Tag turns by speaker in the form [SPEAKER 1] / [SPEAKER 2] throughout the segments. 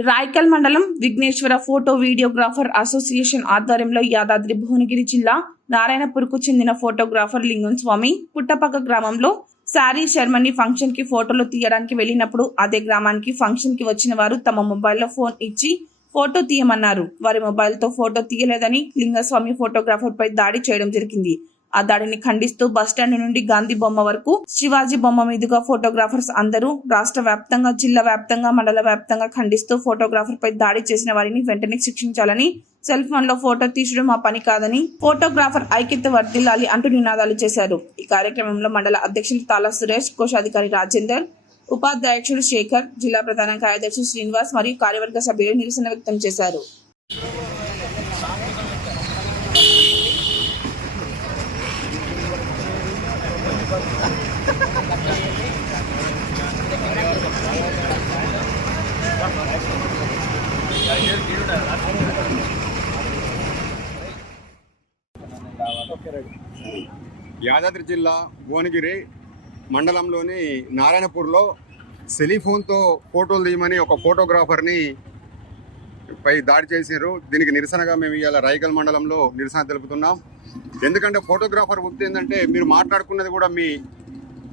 [SPEAKER 1] రాయకల్ మండలం Vighneshwara photo videographer association ఆధ్వర్యంలో యాదాద్రి భువనగిరి జిల్లా నారాయణపూర్కు చెందిన ఫోటోగ్రాఫర్ లింగం స్వామి పుట్టపక్క గ్రామంలో శారీ శర్మని ఫంక్షన్కి ఫోటోలు తీయడానికి వెళ్ళినప్పుడు అదే గ్రామానికి ఫంక్షన్కి వచ్చిన వారు తమ మొబైల్లో ఫోన్ ఇచ్చి ఫోటో తీయమన్నారు. వారి మొబైల్తో ఫోటో తీయలేదని లింగస్వామి ఫోటోగ్రాఫర్ పై దాడి చేయడం జరిగింది. ఆ దాడిని ఖండిస్తూ బస్టాండ్ నుండి గాంధీ బొమ్మ వరకు శివాజీ బొమ్మ మీదుగా ఫోటోగ్రాఫర్స్ అందరూ రాష్ట్ర వ్యాప్తంగా జిల్లా వ్యాప్తంగా మండల వ్యాప్తంగా ఖండిస్తూ ఫోటోగ్రాఫర్ పై దాడి చేసిన వారిని వెంటనే శిక్షించాలని సెల్ ఫోన్లో ఫోటో తీసడం మా పని కాదని ఫోటోగ్రాఫర్ ఐక్యత వర్దిల్లాలి అంటూ నినాదాలు చేశారు. ఈ కార్యక్రమంలో మండల అధ్యక్షులు తాలా సురేష్ కోశాధికారి రాజేందర్ ఉపాధ్యక్షుడు శేఖర్ జిల్లా ప్రధాన కార్యదర్శి శ్రీనివాస్ మరియు కార్యవర్గ సభ్యులు నిరసన వ్యక్తం చేశారు.
[SPEAKER 2] యాదాద్రి జిల్లా భువనగిరి మండలంలోని నారాయణపూర్లో సెలిఫోన్తో ఫోటోలు తీయమని ఒక ఫోటోగ్రాఫర్ని పై దాడి చేశారు. దీనికి నిరసనగా మేము ఇవాళ రాయగల్ మండలంలో నిరసన తెలుపుతున్నాం. ఎందుకంటే ఫోటోగ్రాఫర్ వృత్తి ఏంటంటే మీరు మాట్లాడుకున్నది కూడా మీ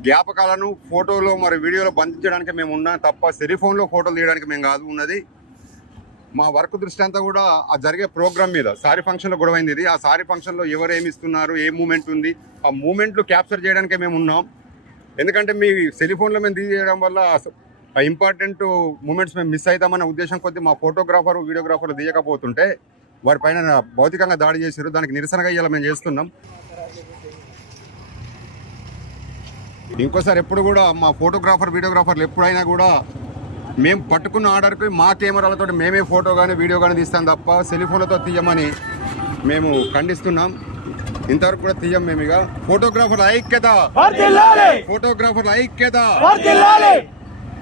[SPEAKER 2] జ్ఞాపకాలను ఫోటోలో మరి వీడియోలో బంధించడానికి మేము ఉన్నాం తప్ప సెలిఫోన్లో ఫోటోలు తీయడానికి మేము కాదు ఉన్నది. మా వర్క్ దృష్టి అంతా కూడా ఆ జరిగే ప్రోగ్రామ్ మీద. సారీ ఫంక్షన్లో గొడవైంది ఇది. ఆ సారీ ఫంక్షన్లో ఎవరు ఏమి ఇస్తున్నారు ఏ మూమెంట్ ఉంది ఆ మూమెంట్లు క్యాప్చర్ చేయడానికే మేము ఉన్నాం. ఎందుకంటే మీ సెలిఫోన్లో మేము తీయడం వల్ల ఇంపార్టెంట్ మూమెంట్స్ మేము మిస్ అవుతామన్న ఉద్దేశం కొద్దీ మా ఫోటోగ్రాఫర్ వీడియోగ్రాఫర్ తీయకపోతుంటే వారి పైన భౌతికంగా దాడి చేశారు. దానికి నిరసనగా ఇలా మేము చేస్తున్నాం. ఇంకోసారి ఎప్పుడు కూడా మా ఫోటోగ్రాఫర్ వీడియోగ్రాఫర్లు ఎప్పుడైనా కూడా మేము పట్టుకున్న ఆర్డర్కి మా కెమెరాలతో మేమే ఫోటో కానీ వీడియో కానీ తీస్తాం తప్ప సెలిఫోన్లతో తీయమని మేము ఖండిస్తున్నాం. ఇంతవరకు కూడా తీయం మేము ఇక. ఫోటోగ్రాఫర్ల ఐక్యత. ఫోటోగ్రాఫర్ల ఐక్యత.